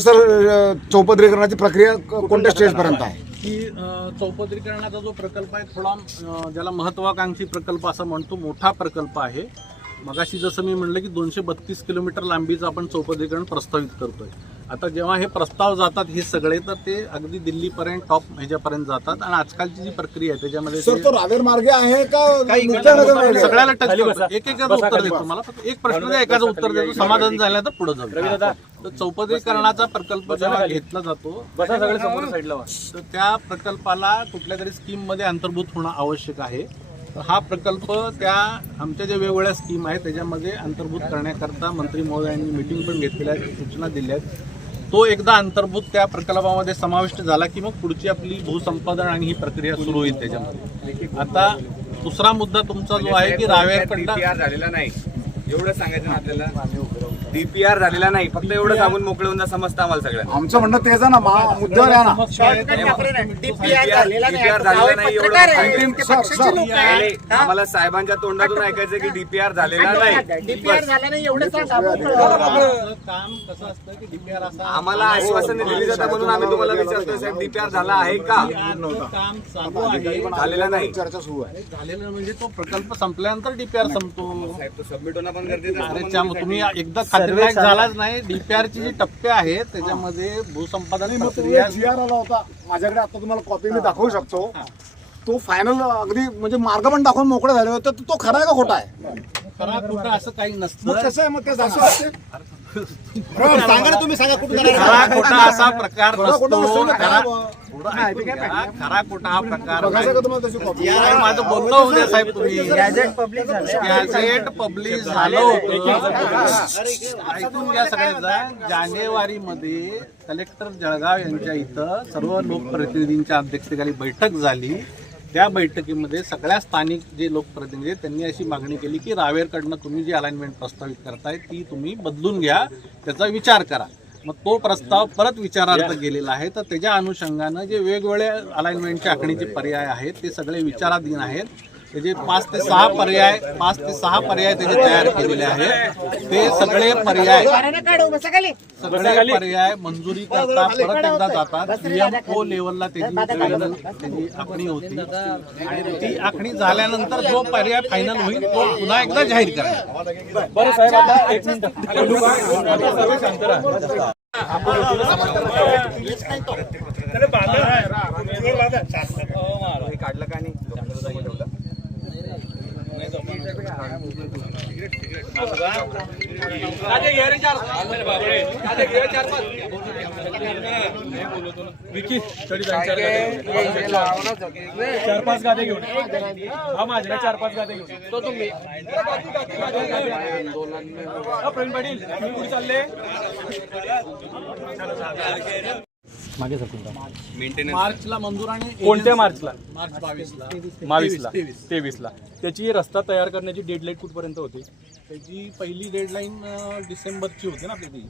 Sir चौपदरीकरणाची प्रक्रिया कोणत्या स्टेजपर्यंत आहे? की चौपदरीकरणाचा जो प्रकल्प आहे थोडा ज्याला महत्वाकांक्षी प्रकल्प असं म्हणतो, मोठा प्रकल्प आहे. मगाशी जसं मी म्हणलं की 232 किलोमीटर लांबीचं आपण चौपदरीकरण प्रस्तावित करतोय. आता जेव्हा हे प्रस्ताव जातात हे सगळे, तर ते अगदी दिल्लीपर्यंत टॉप ह्याच्यापर्यंत जातात. आणि आजकालची जी प्रक्रिया आहे त्याच्यामध्ये सर तो रावेर मार्गे आहे का सगळ्याला टच करतो. एकेकाचं उत्तर देतो. मला फक्त एक प्रश्न द्या, एकाचं उत्तर देतो. समाधान झालं तर पुढे जाऊ. तर चौपदरीकरणाचा प्रकल्प जेव्हा घेतला जातो तर त्या प्रकल्पाला कुठल्या तरी स्कीम मध्ये अंतर्भूत होणं आवश्यक आहे. हा प्रकल्प त्या आमच्या ज्या वेगवेगळ्या स्कीम आहेत त्याच्यामध्ये अंतर्भूत करण्याकरता मंत्री महोदयांनी मीटिंग पण घेतलेल्या आहेत, सूचना दिल्या आहेत. तो एकदा अंतर्भूत त्या प्रकल्पामध्ये समाविष्ट झाला की मग पुढची आपली भूसंपादन आणि ही प्रक्रिया सुरू होईल. त्याच्यामध्ये आता दुसरा मुद्दा तुमचा जो आहे की रावेरकडला झालेला नाही, एवढं सांगायचं ना आपल्याला. डीपीआर झालेला नाही, फक्त एवढं सांगून मोकळे होऊन समजतं आम्हाला सगळ्यांना. आमचं म्हणणं तेच आहे ना, मुद्द्यावर आहे ना. डीपीआर झालेला नाही एवढं आम्हाला साहेबांच्या तोंडातून ऐकायचं की डीपीआर झालेला नाही. काम कसं असतं की डीपीआर असं आम्हाला आश्वासन दिली जातं म्हणून आम्ही तुम्हाला विचारतोय साहेब डीपीआर झाला आहे का? काम चालू आहे, झालेला नाही. चर्चा सुरू आहे. झालेलं म्हणजे तो प्रकल्प संपल्यानंतर डीपीआर संपतो. साहेब तो सबमिट होणं पण गरजेचं आहे. अरे च्या तुम्ही एकदा खात्रीलायक झालाच नाही. डीपीआरची जी टप्पे आहेत त्याच्यामध्ये भूसंपादन प्रक्रिया जी आर आला होता माझ्याकडे, आता तुम्हाला कॉपी मी दाखवू शकतो. तो फायनल अगदी म्हणजे मार्ग पण दाखवून मोकळे झाले होते. तो खरा आहे का खोटा आहे? खरा खोटा असं काही नसतं. मग कसं आहे, मग ते असं असते? सांगा ना, तुम्ही सांगा कुठून खरा खोटा असा प्रकार नसतो. खरा खरा खोटा हा प्रकार बघायचं का तुम्हाला त्याची कॉपी? माझं बोलणं होऊ द्या साहेब. तुम्ही गॅझेट पब्लिश झालं होतं. ऐकून घ्या सगळ्यांचा. जानेवारीमध्ये कलेक्टर जळगाव यांच्या इथं सर्व लोकप्रतिनिधींच्या अध्यक्षतेखाली बैठक झाली. त्या बैठकीमध्ये सगळ्या स्थानिक जे लोकप्रतिनिधी आहेत त्यांनी अशी मागणी केली की रावेरकडनं तुम्ही जी अलाइनमेंट प्रस्तावित करताय ती तुम्ही बदलून घ्या, त्याचा विचार करा. मग तो प्रस्ताव परत विचारार्थ गेलेला आहे. तर त्याच्या अनुषंगानं जे वेगवेगळे अलाइनमेंटच्या आखणीचे पर्याय आहेत ते सगळे विचाराधीन आहेत. त्याचे 5 ते 6 पर्याय त्याचे तयार केलेले आहेत. ते सगळे पर्याय मंजुरी करता परत एकदा जातात. PMO लेवलला त्याची आखणी होती आणि ती आखणी झाल्यानंतर जो पर्याय फायनल होईल तो पुन्हा एकदा जाहीर करायचा. बरं साहेब, आता एक मिनिट सर्व शांत राहा. काढलं का नाही? विकी 4-5 गादे घेऊन हा माझ्या 4-5 गादे घेऊन तो तुम्ही प्रवीण पाटील तुम्ही कुठे चालले? मागे मार्चला मंजूर आणि कोणत्या मार्चला? मार्च 22ला 23ला त्याची रस्ता तयार करण्याची डेडलाईन कुठपर्यंत होती? त्याची पहिली डेडलाईन डिसेंबरची होती ना आपली.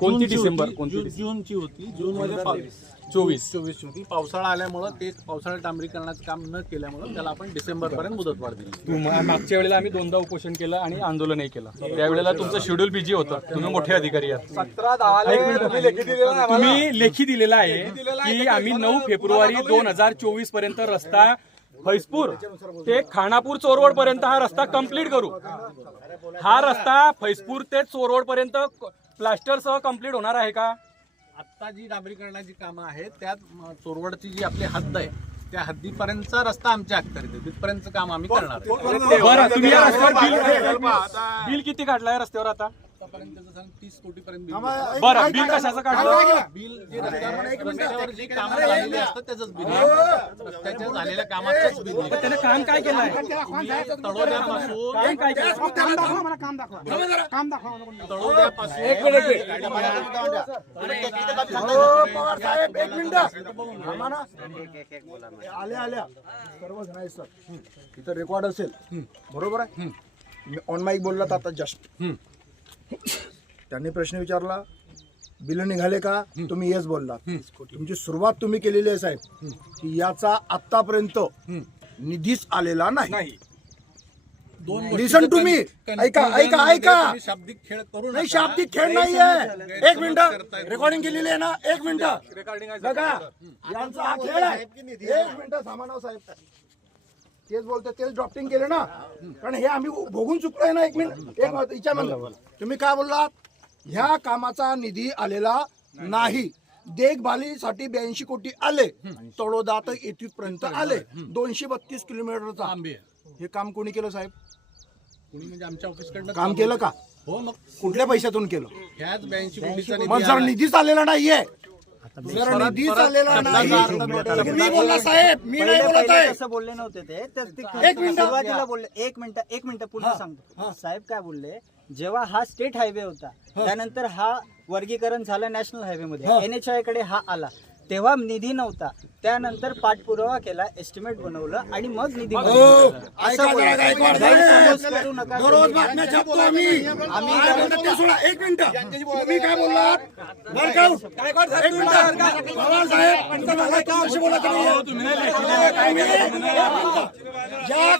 कोणती डिसेंबर? कोणती? जूनची होती. जूनमध्ये 24 होती. पावसाळा आल्यामुळं ते पावसाळ्यात डांबरीकरणाचं काम न केल्यामुळं त्याला आपण डिसेंबरपर्यंत मुदतवाढ दिली. मागच्या वेळेला आम्ही 2दा उपोषण केलं आणि आंदोलनही केलं. त्यावेळेला तुमचं शेड्यूल बिझी होतं. तुम्ही मोठे अधिकारी आहात. तुम्ही लेखी दिलेला आहे की आम्ही 9 फेब्रुवारी 2024 पर्यंत रस्ता फैजपूर ते खानापूर चोरवड पर्यंत हा रस्ता कंप्लीट करू. हा रस्ता फैजपूर ते चोरवड पर्यंत प्लास्टर सह कंप्लीट होणार आहे का? आता जी डांबरीकरणाची कामं आहेत त्यात चोरवडची जी आपली हद्द आहे त्या हद्दीपर्यंतचा रस्ता आमच्या अखत्यारीत आहे. तिथपर्यंतचं काम आम्ही करणार आहे. बरं, तुम्ही या रस्त्यावर बिल किती काढलाय रस्त्यावर आता? आतापर्यंत 30 कोटीपर्यंत बरं, बिल कशाचं काढलं? बिल जे रस्त्यावर जी कामं झालेली असतात त्याचंच बिल आहे. रस्त्याच्या झालेल्या कामाचंच बिल आहे. त्याने काम काय केलंय? तळोद्यापासून आल्या सर्व जण आहे सर. इथं रेकॉर्ड असेल बरोबर आहे. मी ऑन माईक बोललात आता जस्ट. त्यांनी प्रश्न विचारला बिल निघाले का? तुम्ही येस बोललात. तुमची सुरुवात तुम्ही केलेली आहे साहेब की याचा आतापर्यंत निधीच आलेला नाही. लिसन टू मी, ऐका ऐका ऐका. शाब्दिक खेळ करू नाही शाब्दिक खेळ नाहीये. एक मिनिट, रेकॉर्डिंग केलेली आहे ना, एक मिनिट बघा, यांचा हा खेळ आहे. एक मिनिट सामानाव साहेब, तेच बोलतो, तेच ड्रॉपिंग केले ना, कारण हे आम्ही भोगून चुकलोय ना. एक मिनिट, एक विचार, तुम्ही काय बोललात? ह्या कामाचा निधी आलेला नाही. देखभालीसाठी 82 कोटी आले, तळोदा तर इथपर्यंत आले, 232 किलोमीटरचा. हे काम कोणी केलं साहेब? कोणी म्हणजे आमच्या ऑफिसकडनं काम केलं का? हो, मग कुठल्या पैशातून केलं? ह्याच 82 कोटीचा मग निधी जर निधीच आलेला नाहीये, जर निधीच आलेला नाही, मी बोलला साहेब, मी नाही बोलत आहे. असं बोलले नव्हते ते. एक मिनिट. सुरुवातीला बोलले, एक मिनिट पूर्ण सांगतो. साहेब काय बोलले, जेव्हा हा स्टेट हायवे होता, त्यानंतर हा वर्गीकरण झालं नॅशनल हायवे मध्ये, NHAI कडे हा आला, तेव्हा निधी नव्हता. त्यानंतर पाठपुरावा केला, एस्टिमेट बनवलं आणि मग निधी ऐका असं जरा, गायकवाड गैरसमज साहेब, करू नका. दररोज बातम्या छापतो आम्ही. काय बोलतात ते सोडा. एक मिनिट, तुम्ही काय बोललात? वर्कआउट. एक मिनिट, पवार साहेब, तुमचं मला का अशी बोलत नाही. ज्या